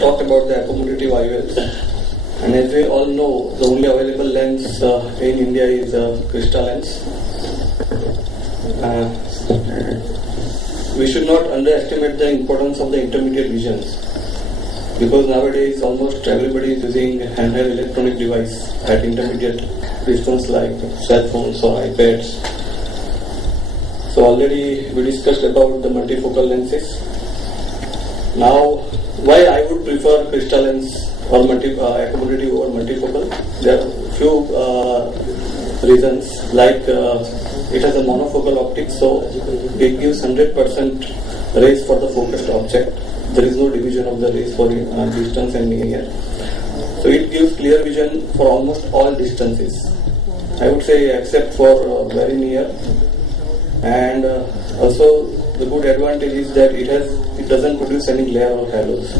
talk about the accommodative IOLs. And as we all know, the only available lens in India is crystal lens. We should not underestimate the importance of the intermediate visions, because nowadays almost everybody is using handheld electronic device at intermediate distance like cell phones or iPads. So already we discussed about the multifocal lenses. Now, why I would prefer crystal lens or accommodative over multifocal? There are few reasons, like it has a monofocal optics, so it gives 100% rays for the focused object. There is no division of the rays for distance and near. So it gives clear vision for almost all distances, I would say, except for very near. And also the good advantage is that it doesn't produce any glare or halos.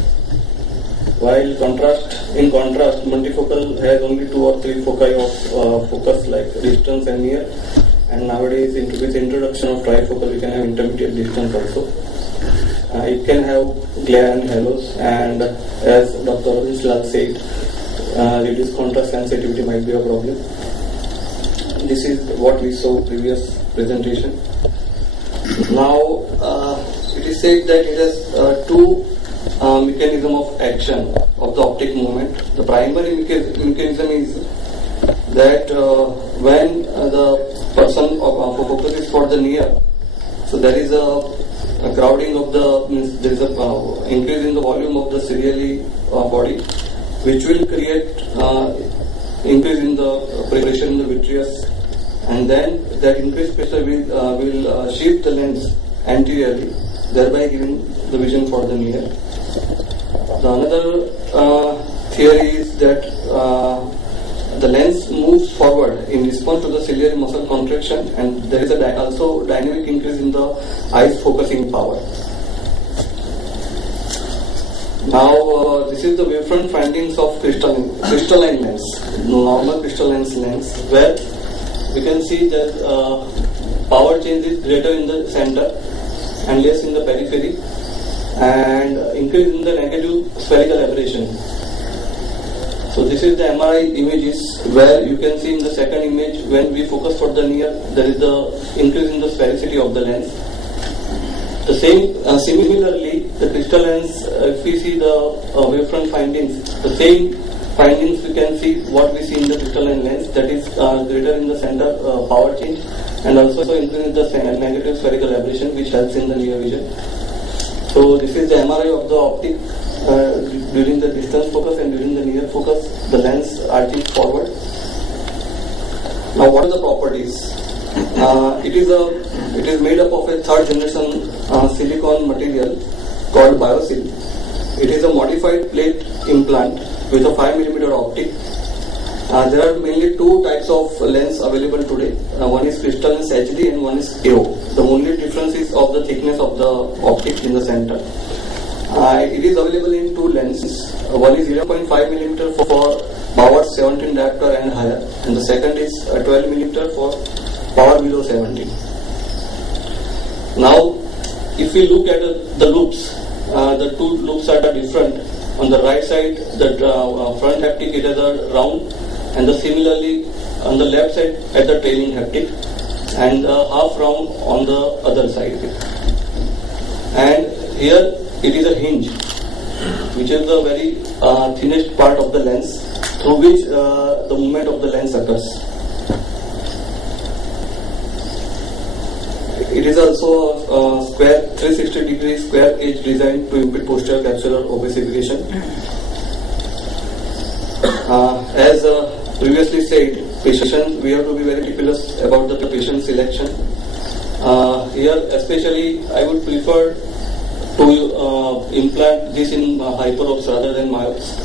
While in contrast, multifocal has only 2 or 3 foci of focus, like distance and near. And nowadays, with the introduction of trifocal, we can have intermediate distance also. It can have glare and halos, and as Dr. Ravish said, reduced contrast sensitivity might be a problem. This is what we saw previous presentation. Now, it is said that it has 2 mechanism of action of the optic movement. The primary mechanism is that when the person focus is for the near, so there is a crowding of there is a increase in the volume of the ciliary body, which will create increase in the pressure in the vitreous, and then that increased pressure will shift the lens anteriorly, thereby giving the vision for the near. The another theory is that the lens moves forward in response to the ciliary muscle contraction, and there is also dynamic increase in the eye's focusing power. Now, this is the wavefront findings of crystalline lens, normal crystalline lens, where we can see that power change is greater in the center and less in the periphery, and increase in the negative spherical aberration. So this is the MRI images, where you can see in the second image, when we focus for the near, there is the increase in the sphericity of the lens. The same, similarly, the crystal lens, if we see the wavefront findings, the same findings we can see what we see in the crystalline lens, that is greater in the center power change, and also increase in the negative spherical aberration, which helps in the near vision. So this is the MRI of the optic during the distance focus, and during the near focus, the lens arching forward. Now, what are the properties? It is made up of a third generation silicone material called BioSil. It is a modified plate implant with a 5 mm optic. There are mainly 2 types of lens available today. One is crystal lens HD and one is AO. The only difference is of the thickness of the optic in the center. It is available in 2 lenses. One is 0.5 mm for power 17 diopter and higher, and the second is 12 mm for power below 17. Now, if we look at the loops, the 2 loops are different. On the right side, the front haptic, it has a round, and similarly on the left side at the trailing haptic, and half round on the other side. And here it is a hinge, which is the very thinnest part of the lens, through which the movement of the lens occurs. It is also a square 360 degree square edge design to impede posterior capsular opacification. As previously said, patient, we have to be very meticulous about the patient selection. Here especially I would prefer to implant this in hyperopes rather than myopes.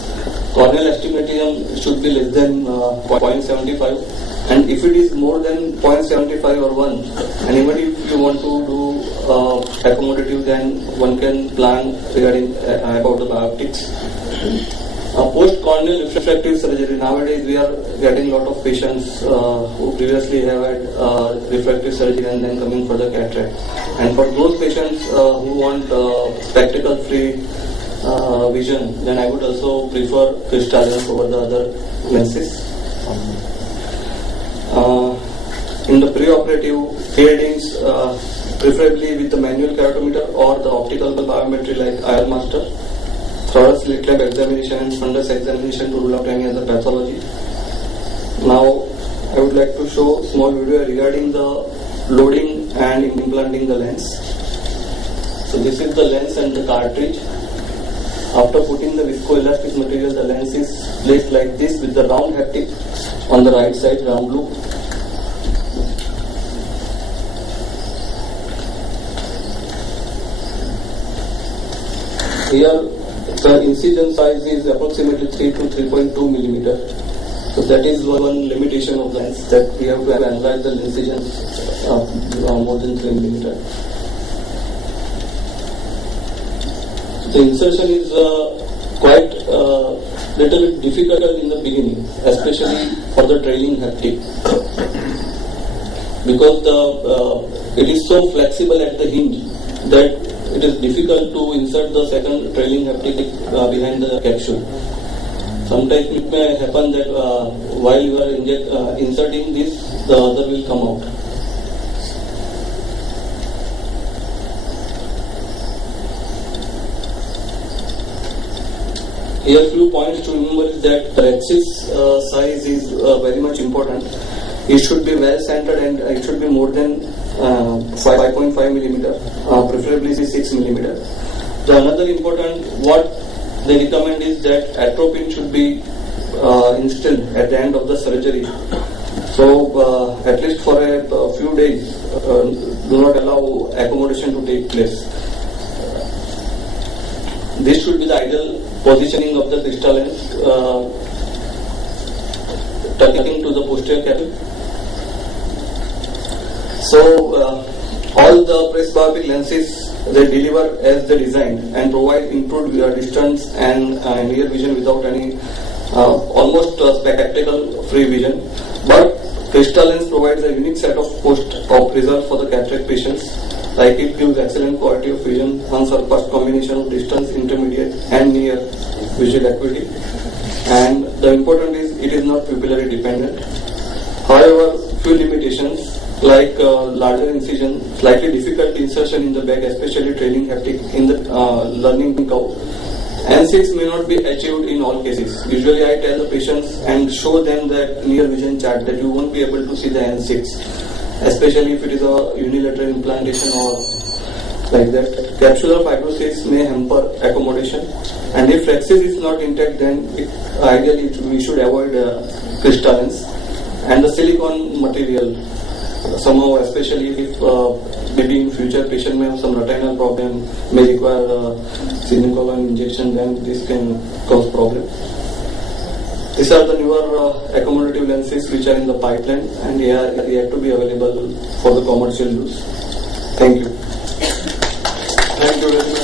Corneal astigmatism should be less than 0.75. And if it is more than 0.75 or 1, and even if you want to do accommodative, then one can plan regarding about the bioptics. Post-corneal refractive surgery, nowadays we are getting a lot of patients who previously have had refractive surgery and then coming for the cataract. And for those patients who want spectacle-free vision, then I would also prefer crystalline over the other lenses. In the pre-operative readings, preferably with the manual keratometer or the optical biometry like IR master, thorough slit lamp examination and fundus examination to rule out any other pathology. Now, I would like to show small video regarding the loading and implanting the lens. So this is the lens and the cartridge. After putting the viscoelastic material, the lens is placed like this with the round haptic on the right side, round loop. Here the incision size is approximately 3 to 3.2 millimeter. So that is one limitation of lens, that we have to analyze the incision more than 3 millimeter. The insertion is quite little bit difficult in the beginning, especially for the trailing haptic, because it is so flexible at the hinge that it is difficult to insert the second trailing haptic behind the capsule. Sometimes it may happen that while you are inserting this, the other will come out. Here few points to remember is that the axis size is very much important. It should be well centered and it should be more than 5.5 millimeter, preferably 6 millimeter. The another important what they recommend is that atropine should be instilled at the end of the surgery. So at least for a few days, do not allow accommodation to take place. This should be the ideal positioning of the crystal lens, tucking to the posterior capsule. So all the presbyopic lenses, they deliver as they designed and provide improved distance and near vision without any almost spectacle free vision. But crystal lens provides a unique set of post-op results for the cataract patients. Like it gives excellent quality of vision, unsurpassed combination of distance, intermediate and near visual acuity. And the important is it is not pupillary dependent. However, few limitations like larger incision, slightly difficult insertion in the back, especially trailing haptic in the learning curve. N6 may not be achieved in all cases. Usually I tell the patients and show them that near vision chart that you won't be able to see the N6, especially if it is a unilateral implantation or like that. Capsular fibrosis may hamper accommodation, and if axis is not intact, then ideally we should avoid crystal lens. And the silicone material, somehow, especially if maybe in future patient may have some retinal problem, may require silicone injection, then this can cause problem. These are the newer accommodative lenses which are in the pipeline and they are yet to be available for the commercial use. Thank you. Thank you very much.